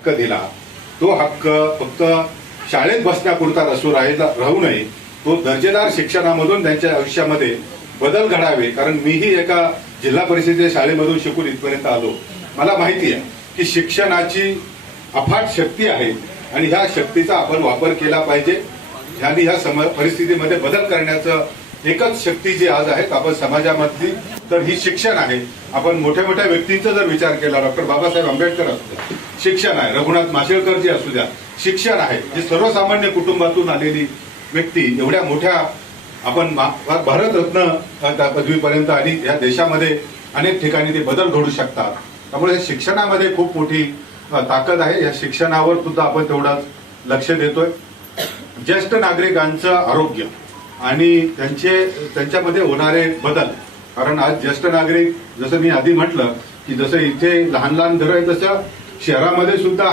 हक्क दिला. तो हक्क फक्त शाळेत बसण्यापुरता रसू राहिला राहू नये. तो दर्जेदार शिक्षणामधून त्यांच्या आयुष्यामध्ये बदल घडावे. कारण मीही एका जिल्हा परिषदेच्या शाळेमधून शिकून इथपर्यंत आलो. मला माहिती आहे की शिक्षणाची अफाट शक्ती आहे आणि ह्या शक्तीचा आपण वापर केला पाहिजे. ह्यानी ह्या सम परिस्थितीमध्ये बदल करण्याचं एकच शक्ती जी आज आहेत आपण समाजामधली तर ही शिक्षण आहे. आपण मोठ्या मोठ्या व्यक्तींचा जर विचार केला डॉक्टर बाबासाहेब आंबेडकर असू द्या शिक्षण आहे. रघुनाथ माशेळकरजी असू द्या शिक्षण आहे. जी सर्वसामान्य कुटुंबातून आलेली व्यक्ती एवढ्या मोठ्या आपण भारतरत्न त्या पदवीपर्यंत आणि या देशामध्ये अनेक ठिकाणी ते बदल घडू शकतात. त्यामुळे शिक्षणामध्ये खूप मोठी ताकद आहे. या शिक्षणावर सुद्धा आपण तेवढाच लक्ष देतोय. ज्येष्ठ नागरिकांचं आरोग्य आणि त्यांचे त्यांच्यामध्ये होणारे बदल कारण आज ज्येष्ठ नागरिक जसं मी आधी म्हटलं की जसं इथे लहान लहान घरं आहेत तसं शहरामध्ये सुद्धा